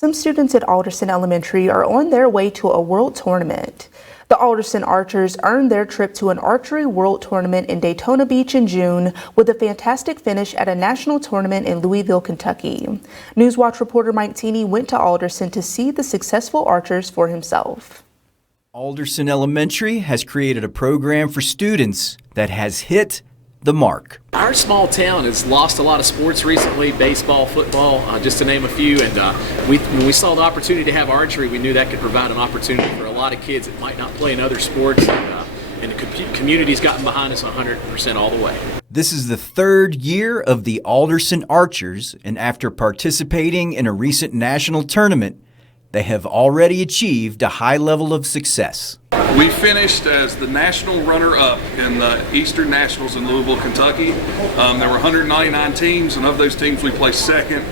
Some students at Alderson Elementary are on their way to a world tournament. The Alderson Archers earned their trip to an archery world tournament in Daytona Beach in June with a fantastic finish at a national tournament in Louisville, Kentucky. Newswatch reporter Mike Teeney went to Alderson to see the successful archers for himself. Alderson Elementary has created a program for students that has hit the mark. Our small town has lost a lot of sports recently, baseball, football, just to name a few, and when we saw the opportunity to have archery, we knew that could provide an opportunity for a lot of kids that might not play in other sports, and the community's gotten behind us 100% all the way. This is the third year of the Alderson Archers, and after participating in a recent national tournament, they have already achieved a high level of success. We finished as the national runner-up in the Eastern Nationals in Louisville, Kentucky. There were 199 teams, and of those teams we placed second.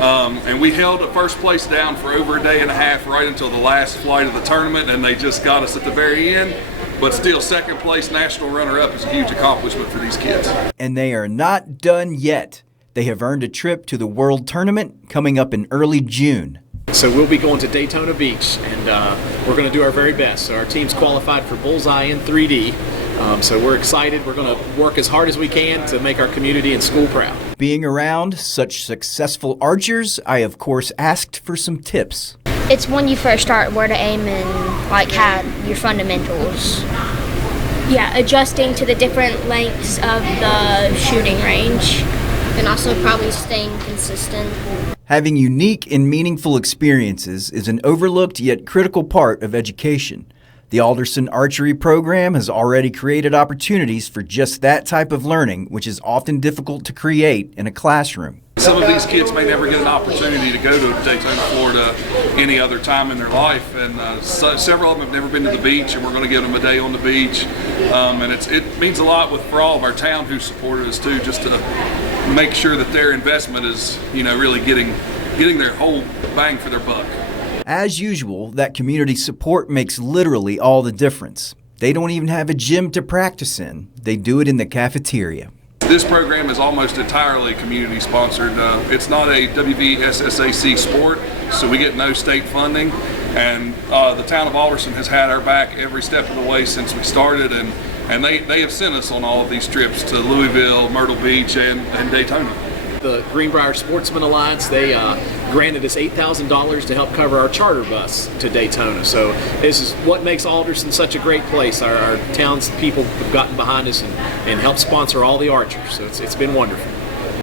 And we held the first place down for over a day and a half right until the last flight of the tournament, and they just got us at the very end. But still, second place national runner-up is a huge accomplishment for these kids. And they are not done yet. They have earned a trip to the World Tournament coming up in early June. So we'll be going to Daytona Beach, and we're going to do our very best. So our team's qualified for Bullseye in 3D, so we're excited. We're going to work as hard as we can to make our community and school proud. Being around such successful archers, I of course asked for some tips. It's when you first start where to aim and like have your fundamentals. Yeah, adjusting to the different lengths of the shooting range. And also probably staying consistent. Having unique and meaningful experiences is an overlooked yet critical part of education. The Alderson Archery program has already created opportunities for just that type of learning, which is often difficult to create in a classroom. Some of these kids may never get an opportunity to go to Daytona, Florida any other time in their life, and several of them have never been to the beach, and we're going to give them a day on the beach. And it means a lot for all of our town who supported us too, just to make sure that their investment is, really getting their whole bang for their buck. As usual, that community support makes literally all the difference. They don't even have a gym to practice in. They do it in the cafeteria. This program is almost entirely community sponsored. It's not a WVSSAC sport, so we get no state funding. And the town of Alderson has had our back every step of the way since we started, and they have sent us on all of these trips to Louisville, Myrtle Beach, and Daytona. The Greenbrier Sportsman Alliance, they granted us $8,000 to help cover our charter bus to Daytona. So this is what makes Alderson such a great place. Our townspeople have gotten behind us and helped sponsor all the archers. So it's been wonderful.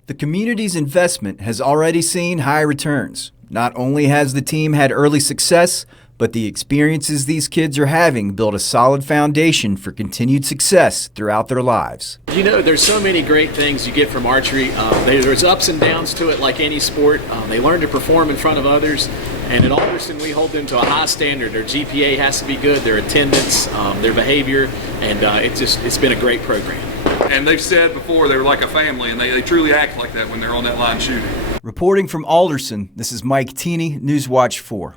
The community's investment has already seen high returns. Not only has the team had early success, but the experiences these kids are having build a solid foundation for continued success throughout their lives. There's so many great things you get from archery. There's ups and downs to it like any sport. They learn to perform in front of others. And at Alderson, we hold them to a high standard. Their GPA has to be good, their attendance, their behavior, and it's been a great program. And they've said before they were like a family, and they truly act like that when they're on that line shooting. Reporting from Alderson, this is Mike Teeney, Newswatch 4.